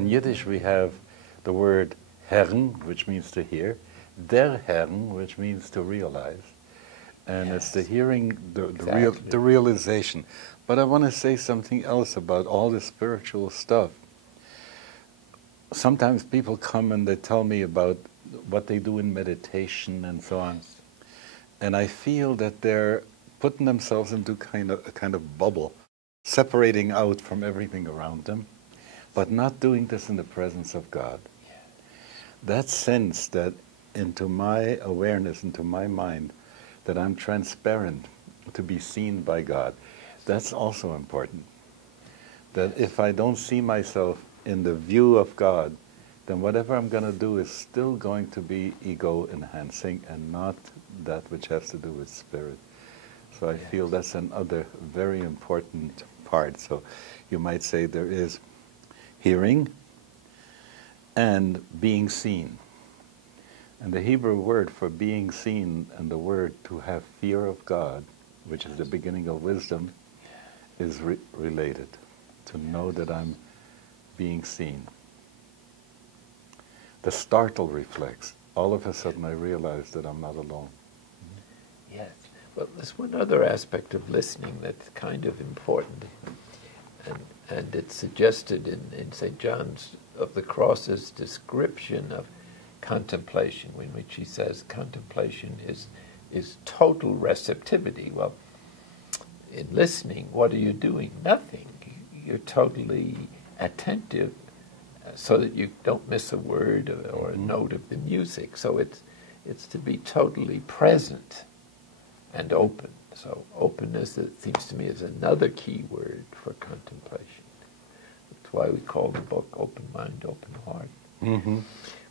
In Yiddish we have the word Herren, which means to hear, der Herren, which means to realize. And it's the hearing, the realization. But I want to say something else about all this spiritual stuff. Sometimes people come and they tell me about what they do in meditation and so on. And I feel that they're putting themselves into a kind of bubble, separating out from everything around them, but not doing this in the presence of God. That sense that into my awareness, into my mind, that I'm transparent to be seen by God, that's also important. That if I don't see myself in the view of God, then whatever I'm going to do is still going to be ego-enhancing and not that which has to do with spirit. So I feel that's another very important part. So you might say there is hearing and being seen. And the Hebrew word for being seen and the word to have fear of God, which is the beginning of wisdom, is related. To know that I'm being seen. The startle reflex. All of a sudden I realize that I'm not alone. Yes. Well, there's one other aspect of listening that's kind of important. And it's suggested in St. John's of the Cross's description of contemplation, in which he says contemplation is total receptivity. Well, in listening, what are you doing? Nothing. You're totally attentive so that you don't miss a word or a note of the music. So it's to be totally present and open. So openness, it seems to me, is another key word for contemplation. That's why we call the book Open Mind, Open Heart. Mm-hmm.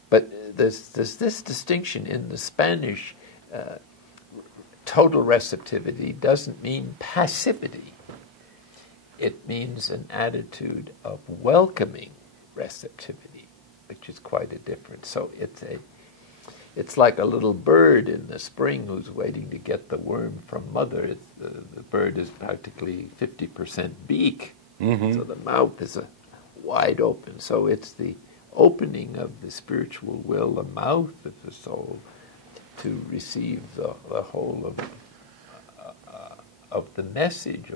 But there's this distinction in the Spanish. Total receptivity doesn't mean passivity. It means an attitude of welcoming receptivity, which is quite a difference. So it's like a little bird in the spring who's waiting to get the worm from mother. The bird is practically 50% beak, so the mouth is wide open. So it's the opening of the spiritual will, the mouth of the soul, to receive the whole of the message,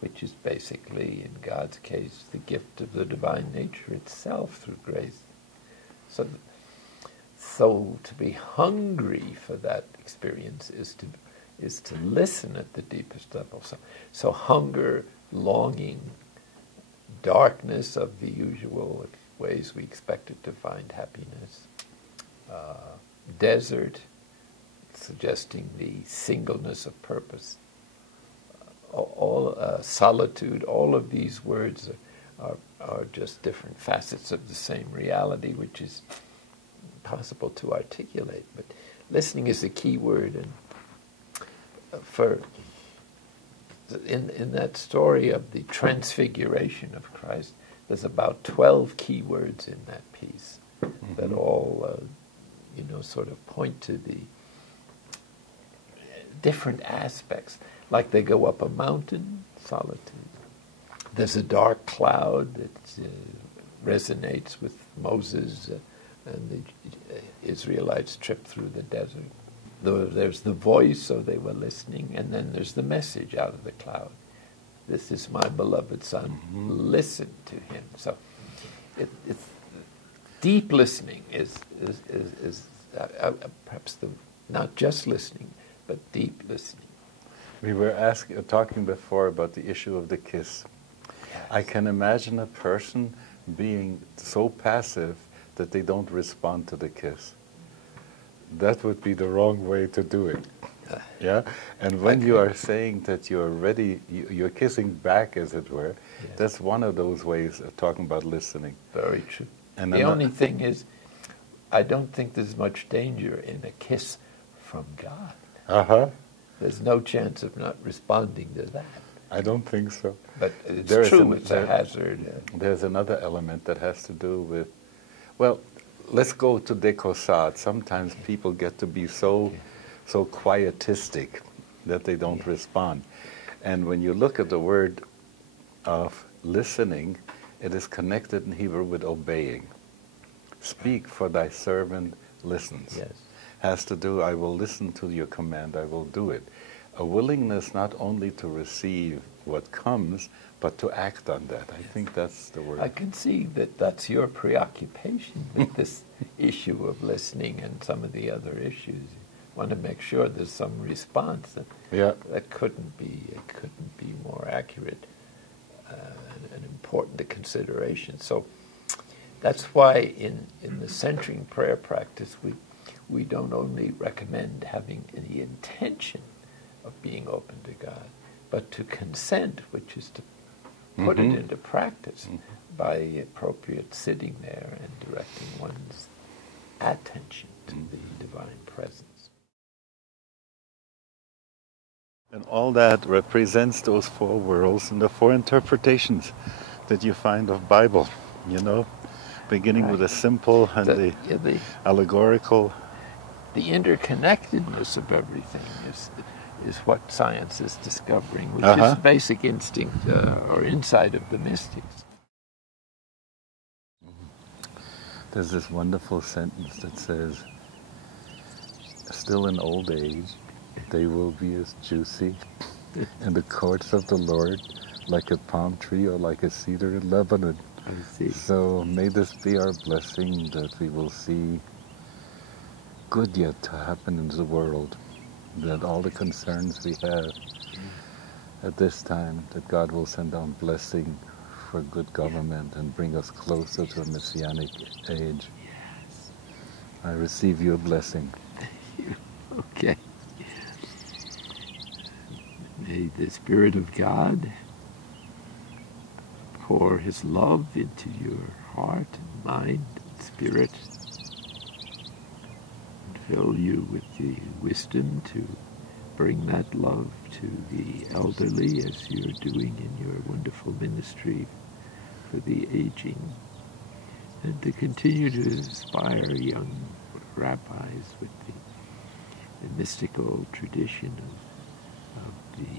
which is basically, in God's case, the gift of the divine nature itself through grace. So to be hungry for that experience is to listen at the deepest level. So hunger, longing, darkness of the usual ways we expected to find happiness, desert, suggesting the singleness of purpose, solitude. All of these words are just different facets of the same reality, which is impossible to articulate. But listening is the key word, and in that story of the transfiguration of Christ, there's about 12 key words in that piece that all sort of point to the different aspects. Like they go up a mountain, solitude. There's a dark cloud that resonates with Moses and the Israelites' trip through the desert. There's the voice, so they were listening, and then there's the message out of the cloud. This is my beloved Son. Listen to him. So it's deep listening is perhaps not just listening, but deep listening. We were talking before about the issue of the kiss. Yes. I can imagine a person being so passive that they don't respond to the kiss. That would be the wrong way to do it. Yeah? And when you are saying that you're ready, you're kissing back, as it were, that's one of those ways of talking about listening. Very true. And the only thing is, I don't think there's much danger in a kiss from God. Uh-huh. There's no chance of not responding to that. I don't think so. But it's true, it's a hazard. There's another element that has to do with, well, let's go to decossade. Sometimes people get to be so quietistic that they don't respond. And when you look at the word of listening, it is connected in Hebrew with obeying. Speak, for thy servant listens. Yes. Has to do, I will listen to your command, I will do it. A willingness not only to receive what comes, but to act on that. I think that's the word. I can see that that's your preoccupation with this issue of listening and some of the other issues. You want to make sure there's some response that couldn't be more accurate and important to consideration. So that's why in the centering prayer practice we don't only recommend having the intention of being open to God, but to consent, which is to put it into practice by appropriate sitting there and directing one's attention to the divine presence. And all that represents those four worlds and the four interpretations that you find of Bible, beginning with the simple and the allegorical. The interconnectedness of everything is what science is discovering, which is basic instinct or insight of the mystics. There's this wonderful sentence that says, still in old age, they will be as juicy in the courts of the Lord, like a palm tree or like a cedar in Lebanon. I see. So may this be our blessing, that we will see good yet to happen in the world, that all the concerns we have at this time, that God will send down blessing for good government and bring us closer to a messianic age. Yes. I receive your blessing. Okay. May the Spirit of God pour His love into your heart and mind and spirit, and fill you with the wisdom to bring that love to the elderly, as you're doing in your wonderful ministry for the aging, and to continue to inspire young rabbis with the mystical tradition of the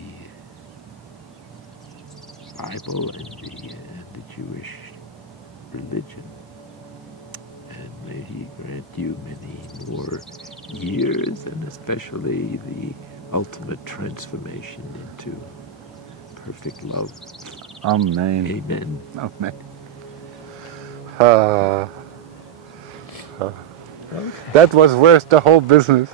Bible and the Jewish religion. And may He grant you many more years, and especially the ultimate transformation into perfect love. Amen. Amen. Amen. Okay. That was worth the whole business.